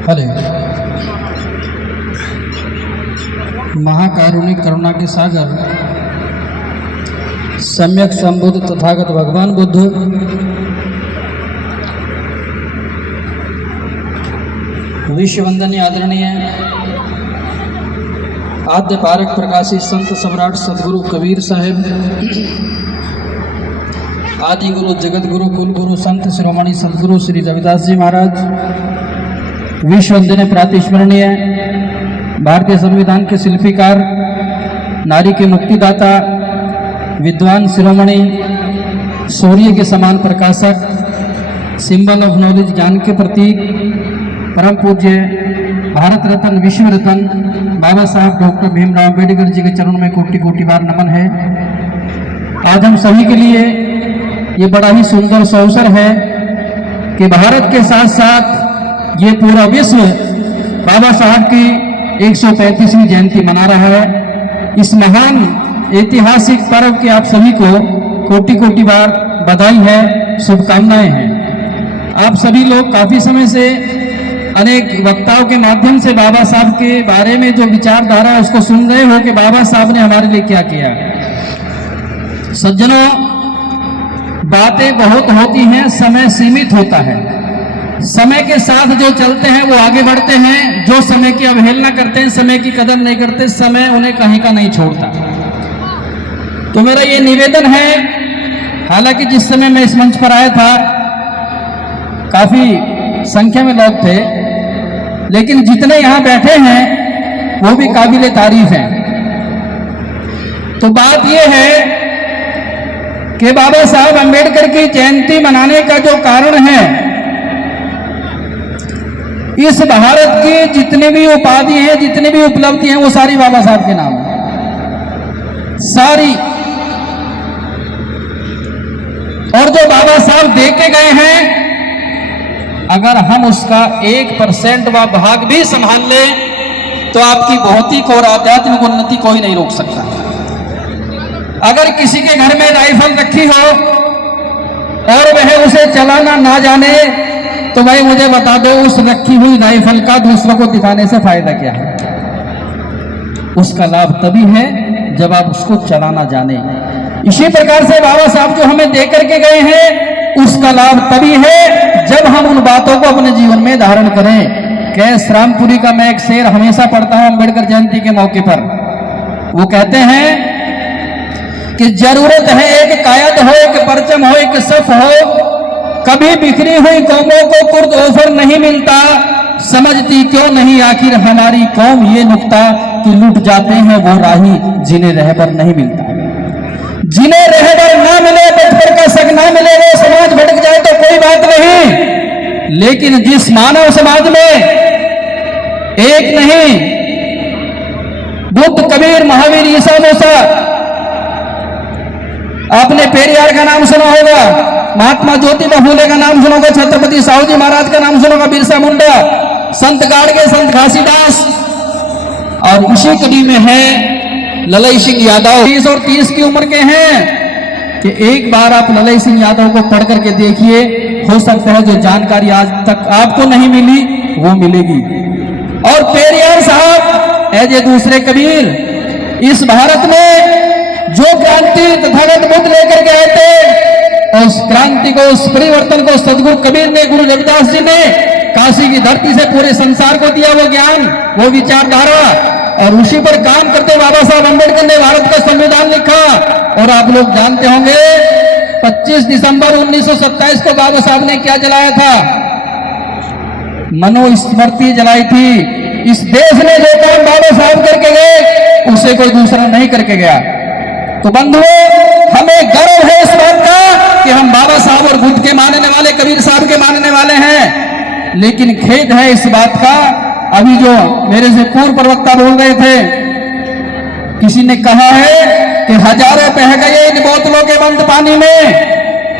हरे महाकारुणिक करुणा के सागर सम्यक संबुद्ध तथागत भगवान बुद्ध विश्व वंदनीय आदरणीय आद्य पारक प्रकाशी संत सम्राट सदगुरु कबीर साहेब, आदि गुरु जगत गुरु कुल गुरु संत शिरोमणि सदगुरु श्री रविदास जी महाराज, विश्व वंदनीय प्रातिस्मरणीय भारतीय संविधान के शिल्पीकार, नारी के मुक्तिदाता, विद्वान शिरोमणि, सूर्य के समान प्रकाशक, सिंबल ऑफ नॉलेज, ज्ञान के प्रतीक, परम पूज्य भारत रत्न विश्व रत्न बाबा साहब डॉक्टर भीमराव अम्बेडकर जी के चरणों में कोटि कोटि बार नमन है। आज हम सभी के लिए ये बड़ा ही सुंदर सा अवसर है कि भारत के साथ साथ ये पूरा विश्व बाबा साहब की 135वीं जयंती मना रहा है। इस महान ऐतिहासिक पर्व के आप सभी को कोटि कोटि बार बधाई है, शुभकामनाएं हैं। आप सभी लोग काफी समय से अनेक वक्ताओं के माध्यम से बाबा साहब के बारे में जो विचारधारा है उसको सुन रहे हो कि बाबा साहब ने हमारे लिए क्या किया। सज्जनों, बातें बहुत होती हैं, समय सीमित होता है। समय के साथ जो चलते हैं वो आगे बढ़ते हैं, जो समय की अवहेलना करते हैं, समय की कदर नहीं करते, समय उन्हें कहीं का नहीं छोड़ता। तो मेरा ये निवेदन है, हालांकि जिस समय मैं इस मंच पर आया था काफी संख्या में लोग थे, लेकिन जितने यहाँ बैठे हैं वो भी काबिले तारीफ हैं। तो बात ये है कि बाबा साहब अम्बेडकर की जयंती मनाने का जो कारण है, इस भारत की जितनी भी उपाधि हैं, जितनी भी उपलब्धि हैं, वो सारी बाबा साहब के नाम है, सारी। और जो बाबा साहब दे के गए हैं, अगर हम उसका 1% व भाग भी संभाल लें तो आपकी भौतिक और आध्यात्मिक उन्नति कोई नहीं रोक सकता। अगर किसी के घर में राइफल रखी हो और वह उसे चलाना ना जाने तो भाई मुझे बता दो, उस रखी हुई राइफल का दूसरों को दिखाने से फायदा क्या है? उसका लाभ तभी है जब आप उसको चलाना जाने। इसी प्रकार से बाबा साहब जो हमें दे करके गए हैं, उसका लाभ तभी है जब हम उन बातों को अपने जीवन में धारण करें। कैस रामपुरी का मैं एक शेर हमेशा पढ़ता हूं अम्बेडकर जयंती के मौके पर। वो कहते हैं कि जरूरत है एक कायद हो, एक परचम हो, एक सफ हो, कभी बिखरी हुई कौमों को कुर्द ओफर नहीं मिलता, समझती क्यों नहीं आखिर हमारी कौम ये नुक्ता कि लूट जाते हैं वो राही जिन्हें रहबर नहीं मिलता। जिन्हें रहबर ना मिले, बचपन का सग ना मिले, वो समाज भटक जाए तो कोई बात नहीं, लेकिन जिस मानव समाज में एक नहीं, बुद्ध, कबीर, महावीर, ईसा, मूसा, आपने पेरियार का नाम सुना होगा, महात्मा ज्योतिबा फूले का नाम सुना होगा, छत्रपति साहू जी महाराज का नाम सुना होगा, बिरसा मुंडा, संत गाड़गे, संत घासीदास, और इसी कड़ी में है ललई सिंह यादव। 20 और 30 की उम्र के हैं कि एक बार आप ललई सिंह यादव को पढ़ करके देखिए, हो सकता है जो जानकारी आज तक आपको नहीं मिली वो मिलेगी। और पेरियार साहब एज ए दूसरे कबीर, इस भारत में जो क्रांति तथागत बुद्ध लेकर के आए थे, उस क्रांति को, उस परिवर्तन को सदगुरु कबीर ने, गुरु रविदास जी ने काशी की धरती से पूरे संसार को दिया वो ज्ञान, वो विचारधारा, और उसी पर काम करते बाबा साहब अम्बेडकर ने भारत का संविधान लिखा। और आप लोग जानते होंगे 25 दिसंबर 1927 को बाबा साहब ने क्या जलाया था? मनुस्मृति जलाई थी। इस देश ने जो काम बाबा साहब करके गए उसे कोई दूसरा नहीं करके गया। तो बंधुओं, हमें गर्व है इस बात का कि हम बाबा साहब और बुद्ध के मानने वाले, कबीर साहब के मानने वाले हैं। लेकिन खेद है इस बात का, अभी जो मेरे से पूर्व प्रवक्ता बोल रहे थे, किसी ने कहा है कि हजारों बह गए इन बोतलों के बंद पानी में,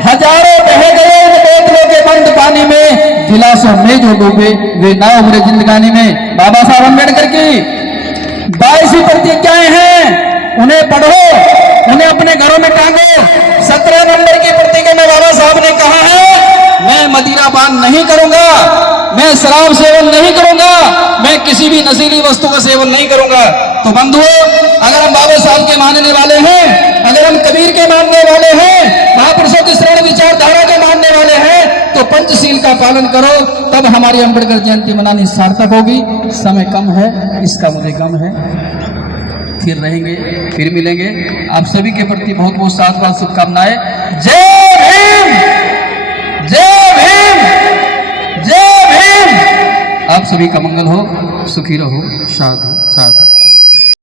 हजारों बह गए इन बोतलों के बंद पानी में, गिलासों में जो डूबे वे नाव उभरे जिंदगानी में। बाबा साहब अम्बेडकर की 22 प्रतिज्ञाएं हैं, उन्हें पढ़ो, उन्हें अपने घरों में टांगो। 17 नंबर की प्रतिज्ञा में बाबा साहब ने कहा है, मैं मैं मदिरापान नहीं करूंगा, मैं शराब सेवन नहीं करूंगा, मैं किसी भी नशीली वस्तु का सेवन नहीं करूंगा। तो बंधुओं, अगर हम बाबा साहब के मानने वाले हैं, अगर हम कबीर के मानने वाले हैं, महापुरुषों की श्रेष्ठ विचारधारा के मानने वाले हैं, तो पंचशील का पालन करो, तब हमारी अम्बेडकर जयंती मनानी सार्थक होगी। समय कम है, इसका मुझे गम है। फिर रहेंगे, फिर मिलेंगे। आप सभी के प्रति बहुत बहुत साथ बात शुभकामनाएं। जय भीम, जय भीम, जय भीम। आप सभी का मंगल हो, सुखी रहो। साधु साधु।